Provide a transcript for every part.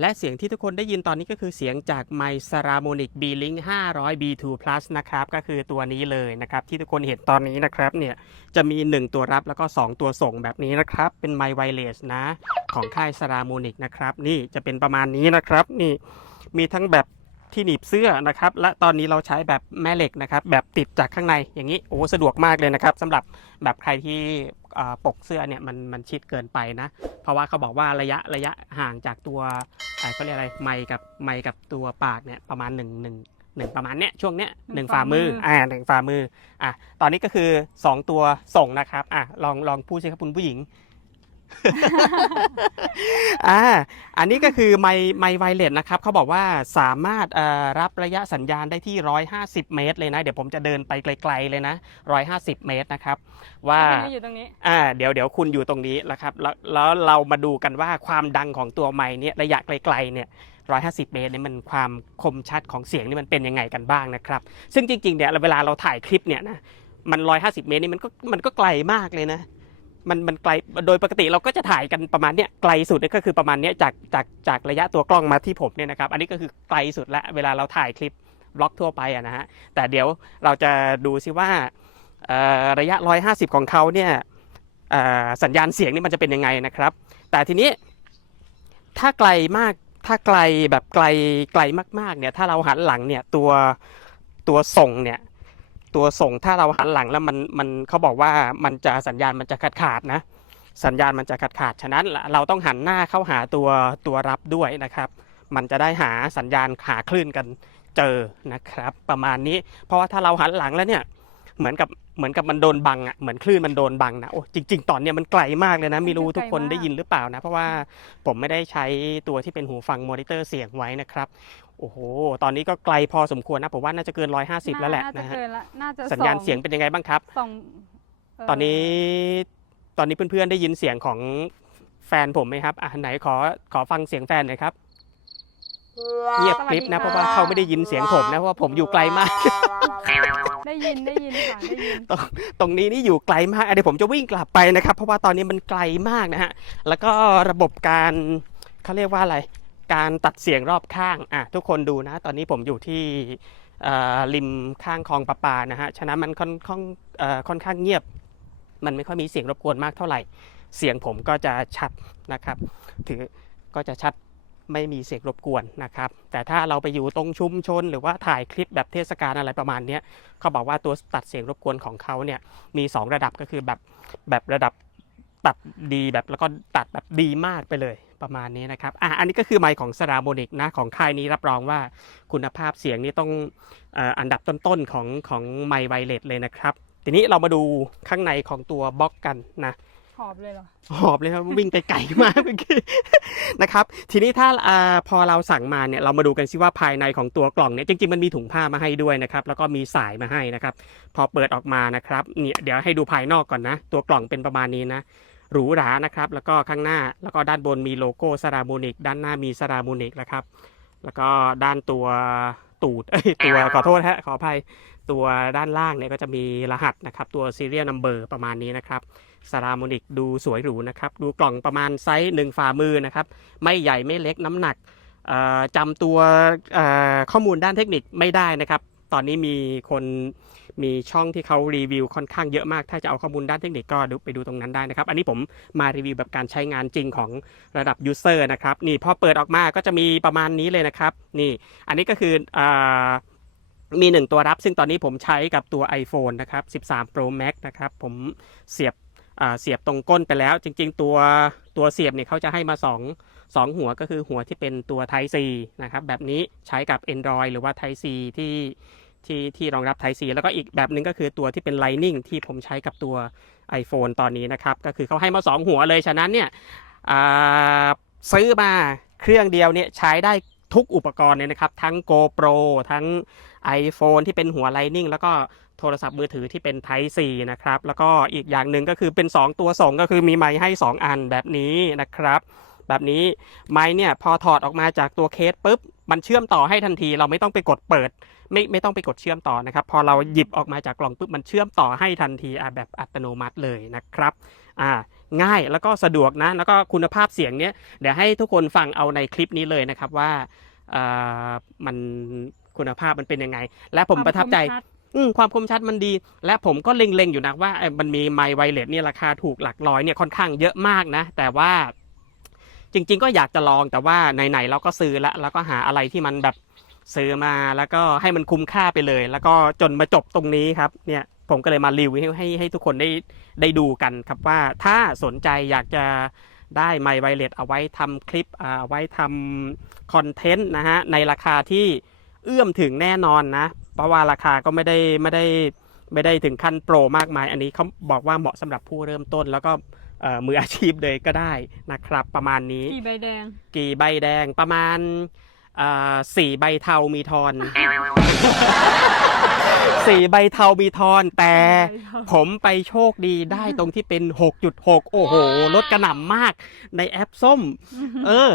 และเสียงที่ทุกคนได้ยินตอนนี้ก็คือเสียงจากไมค์ Saramonic B-Link 500 B2 Plus นะครับ ก็คือตัวนี้เลยนะครับ ที่ทุกคนเห็นตอนนี้นะครับเนี่ยจะมี 1 ตัวรับแล้วก็ 2 ตัวส่งแบบนี้นะครับ เป็นไมค์ไวเลสนะ ของค่ายซาราโมนิกนะครับ นี่จะเป็นประมาณนี้นะครับ นี่มีทั้งแบบ ที่หนีบเสื้อนะครับ และตอนนี้เราใช้แบบแม่เหล็กนะครับ แบบติดจากข้างในอย่างนี้โอ้สะดวกมากเลยนะครับสำหรับแบบใครที่เอ่อปกเสื้อเนี่ยมันมันชิดเกินไปนะ เพราะว่าเขาบอกว่าระยะระยะห่างจากตัวเอ่อเขาเรียกอะไรไมค์กับไมค์กับตัวปากเนี่ยประมาณ1 1 1ประมาณเนี้ยช่วงเนี้ยหนึ่งฝ่ามืออ่าหนึ่งฝ่ามืออะตอนนี้ก็คือ 2 ตัวส่งนะครับอะลองลองพูดสิครับคุณผู้หญิง อ่าอันนี้ก็คือไมค์ไมค์ไวเลสนะครับเขาบอกว่าสามารถเอ่อรับระยะสัญญาณได้ที่ 150 เมตรเลยนะ เดี๋ยวผมจะเดินไปไกลๆเลยนะ 150 เมตรนะครับ ว่า ไม่อยู่ตรงนี้ อ่าเดี๋ยวเดี๋ยวคุณอยู่ตรงนี้แล้วครับแล้วแล้วเรามาดูกันว่าความดังของตัวไมค์เนี่ยระยะไกลๆเนี่ย150เมตรเนี่ยมันความคมชัดของเสียงนี่มันเป็นยังไงกันบ้างนะครับ ซึ่งจริงๆเนี่ยเวลาเราถ่ายคลิปเนี่ยนะมัน150เมตรนี่มันก็มันก็ไกลมากเลยนะ มันมันไกลโดยปกติเราก็จะถ่ายกันประมาณเนี้ยไกลสุดนี่ก็คือประมาณเนี้ยจากจากจากระยะตัวกล้องมาที่ผมเนี่ยนะครับ อันนี้ก็คือไกลสุดละเวลาเราถ่ายคลิปบล็อกทั่วไปอะนะฮะแต่เดี๋ยวเราจะดูซิว่าระยะ 150 ของเขาเนี่ยสัญญาณเสียงนี่มันจะเป็นยังไงนะครับ แต่ทีนี้ถ้าไกลมากถ้าไกลแบบไกลไกลมากๆเนี่ยถ้าเราหันหลังเนี่ยตัวตัวส่งเนี่ย ตัวส่งถ้าเราหันหลังแล้วมันมันเขาบอกว่ามันจะสัญญาณมันจะขาดขาดๆนะ สัญญาณมันจะขาดขาดๆฉะนั้นเราต้องหันหน้าเข้าหาตัวตัวรับด้วยนะครับ มันจะได้หาสัญญาณหาคลื่นกันเจอนะครับ ประมาณนี้ เพราะว่าถ้าเราหันหลังแล้วเนี่ยเหมือนกับเหมือนกับมันโดนบังอะเหมือนคลื่นมันโดนบังนะโอ้จริง ๆ ตอนเนี้ยมันไกลมากเลยนะไม่รู้ทุกคนได้ยินหรือเปล่านะ เพราะว่าผมไม่ได้ใช้ตัวที่เป็นหูฟังมอนิเตอร์เสียงไว้นะครับ โอ้โห ตอนนี้ก็ไกลพอสมควรนะ ผมว่าน่าจะเกิน 150 แล้วแหละน่าจะนะฮะเกินละน่าจะสัญญาณเสียงเป็นยังไงบ้างครับ สองเตอนนี้ตอนนี้เพื่อนๆได้ยินเสียงของแฟนผมไหมครับอะไหนขอขอฟังเสียงแฟนหน่อยครับ เงียบกริบนะเพราะว่าเขาไม่ได้ยินเสียงผมนะเพราะว่าผมอยู่ไกลมาก ได้ยินได้ยินค่ะได้ยิน ตรงนี้นี่อยู่ไกลมากอะเดี๋ยวผมจะวิ่งกลับไปนะครับ เพราะว่าตอนนี้มันไกลมากนะฮะ แล้วก็ระบบการเขาเรียกว่าอะไร การตัดเสียงรอบข้างอะทุกคนดูนะ ตอนนี้ผมอยู่ที่ริมข้างคลองประปานะฮะฉะนั้นมันค่อนค่อนเอ่อค่อนข้างเงียบ มันไม่ค่อยมีเสียงรบกวนมากเท่าไหร่ เสียงผมก็จะชัดนะครับ ถือก็จะชัดไม่มีเสียงรบกวนนะครับ แต่ถ้าเราไปอยู่ตรงชุมชน หรือว่าถ่ายคลิปแบบเทศกาลอะไรประมาณนี้เขาบอกว่าตัวตัดเสียงรบกวนของเขาเนี่ยมี 2 ระดับก็คือแบบแบบระดับ ตัดดีแบบแล้วก็ตัดแบบดีมากไปเลยประมาณนี้นะครับอะอันนี้ก็คือไมค์ของส r a โ o นิกนะของค่ายนี้รับรองว่าคุณภาพเสียงนี่ต้องเอ่ออันดับต้นๆของของไมค์ไวเลสเลยนะครับ ทีนี้เรามาดูข้างในของตัวบล็อกกันนะ หอบเลยเหรอ หอบเลยครับ วิ่งไปไกลมากเมื่อกี้นะครับ ทีนี้ถ้าอ่าพอเราสั่งมาเนี่ยเรามาดูกันซิว่าภายในของตัวกล่องเนี่ยจริงๆมันมีถุงผ้ามาให้ด้วยนะครับ แล้วก็มีสายมาให้นะครับ พอเปิดออกมานะครับเนี่ยเดี๋ยวให้ดูภายนอกก่อนนะ ตัวกล่องเป็นประมาณนี้นะ หรูหรานะครับ แล้วก็ข้างหน้าแล้วก็ด้านบนมีโลโก้สราโมนิกด้านหน้ามีสราโมนิกนะครับ แล้วก็ด้านตัวตูดเอ้ยตัวขอโทษฮะขออภัยตัวด้านล่างเนี่ยก็จะมีรหัสนะครับ ตัว serial number ประมาณนี้นะครับสารามอนิกดูสวยหรูนะครับ ดูกล่องประมาณไซส์หนึ่งฝ่ามือนะครับ ไม่ใหญ่ไม่เล็กน้ำหนักเอ่อจำตัวเอ่อข้อมูลด้านเทคนิคไม่ได้นะครับ ตอนนี้มีคนมีช่องที่เขารีวิวค่อนข้างเยอะมาก ถ้าจะเอาข้อมูลด้านเทคนิคก็ดูไปดูตรงนั้นได้นะครับ อันนี้ผมมารีวิวแบบการใช้งานจริงของระดับยูเซอร์นะครับ นี่พอเปิดออกมาก็จะมีประมาณนี้เลยนะครับ นี่ อันนี้ก็คืออ่ามีหนึ่งตัวรับ ซึ่งตอนนี้ผมใช้กับตัว iPhone นะครับ 13 Pro Max นะครับ ผมเสียบเสียบตรงก้นไปแล้ว จริง ๆ ตัวตัวเสียบเนี่ยเขาจะให้มา 2 2 หัวก็คือหัวที่เป็นตัว Type C นะครับ แบบนี้ใช้กับ Android หรือว่า Type C ที่ ที่ที่รองรับ Type C แล้วก็อีกแบบหนึ่งก็คือตัวที่เป็น Lightning ที่ผมใช้กับตัว iPhone ตอนนี้นะครับ ก็คือเขาให้มา 2 หัวเลย ฉะนั้นเนี่ยซื้อมาเครื่องเดียวเนี่ยใช้ได้ทุกอุปกรณ์เลยนะครับ ทั้ง GoPro ทั้ง iPhone ที่เป็นหัว Lightning แล้วก็โทรศัพท์มือถือที่เป็น Type C นะครับ แล้วก็อีกอย่างหนึ่งก็คือเป็น 2 ตัวส่งก็คือมีไมค์ให้ 2 อันแบบนี้นะครับ แบบนี้ไมค์เนี่ยพอถอดออกมาจากตัวเคสปุ๊บมันเชื่อมต่อให้ทันที เราไม่ต้องไปกดเปิด ไม่ไม่ต้องไปกดเชื่อมต่อนะครับ พอเราหยิบออกมาจากกล่องปุ๊บมันเชื่อมต่อให้ทันทีอะแบบอัตโนมัติเลยนะครับอ่าง่ายแล้วก็สะดวกนะ แล้วก็คุณภาพเสียงเนี้ยเดี๋ยวให้ทุกคนฟังเอาในคลิปนี้เลยนะครับว่าเอ่อมันคุณภาพมันเป็นยังไง และผมประทับใจความคมชัดอืมความคมชัดมันดี และผมก็เล็งๆอยู่นะว่าเอ้ยมันมีไมค์ไวเลสเนี่ยราคาถูกหลักร้อยเนี่ยค่อนข้างเยอะมากนะ แต่ว่า จริง ๆ ก็อยากจะลองแต่ว่าไหนๆเราก็ซื้อละแล้วก็หาอะไรที่มันแบบซื้อมาแล้วก็ให้มันคุ้มค่าไปเลย แล้วก็จนมาจบตรงนี้ครับเนี่ยผมก็เลยมารีวิวให้ให้ให้ทุกคนได้ได้ดูกันครับว่าถ้าสนใจอยากจะได้ไมค์ไวเลสเอาไว้ทำคลิปเอาไว้ทำคอนเทนต์นะฮะในราคาที่เอื้อมถึงแน่นอนนะ เพราะว่าราคาก็ไม่ได้ไม่ได้ไม่ได้ถึงขั้นโปรมากมาย อันนี้เขาบอกว่าเหมาะสำหรับผู้เริ่มต้น แล้วก็เอ่อมืออาชีพเลยก็ได้นะครับ ประมาณนี้กี่ใบแดง กี่ใบแดงประมาณเอ่อสี่ใบเทามีทอนสี่ใบเทามีทอน แต่ใบเทาผมไปโชคดีได้ตรงที่เป็น 6.6 โอ้โหลดกระหน่ำมากในแอปส้ม เออ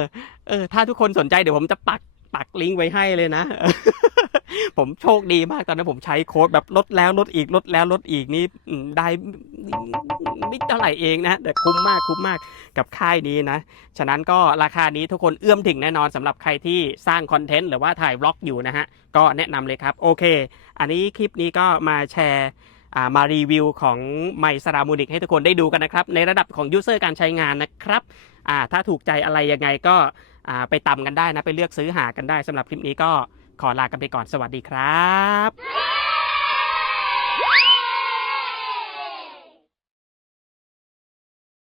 เออ ถ้าทุกคนสนใจเดี๋ยวผมจะปักปักลิงก์ไว้ให้เลยนะ ผมโชคดีมากตอนนั้นผมใช้โค้ดแบบลดแล้วลดอีกลดแล้วลดอีกนี่ได้ไม่เท่าไหร่เองนะแต่คุ้มมากคุ้มมากกับค่ายนี้นะ ฉะนั้นก็ราคานี้ทุกคนเอื้อมถึงแน่นอนสำหรับใครที่สร้างคอนเทนต์หรือว่าถ่ายบล็อกอยู่นะฮะ ก็แนะนำเลยครับ โอเค อันนี้คลิปนี้ก็มาแชร์อ่มารีวิวของไมซารามูนิกให้ทุกคนได้ดูกันนะครับ ในระดับของยูเซอร์การใช้งานนะครับถ้าถูกใจอะไรยังไงก็ไปตำกันได้นะ ไปเลือกซื้อหากันได้สำหรับคลิปนี้ก็ ขอลากันไปก่อนสวัสดีครับ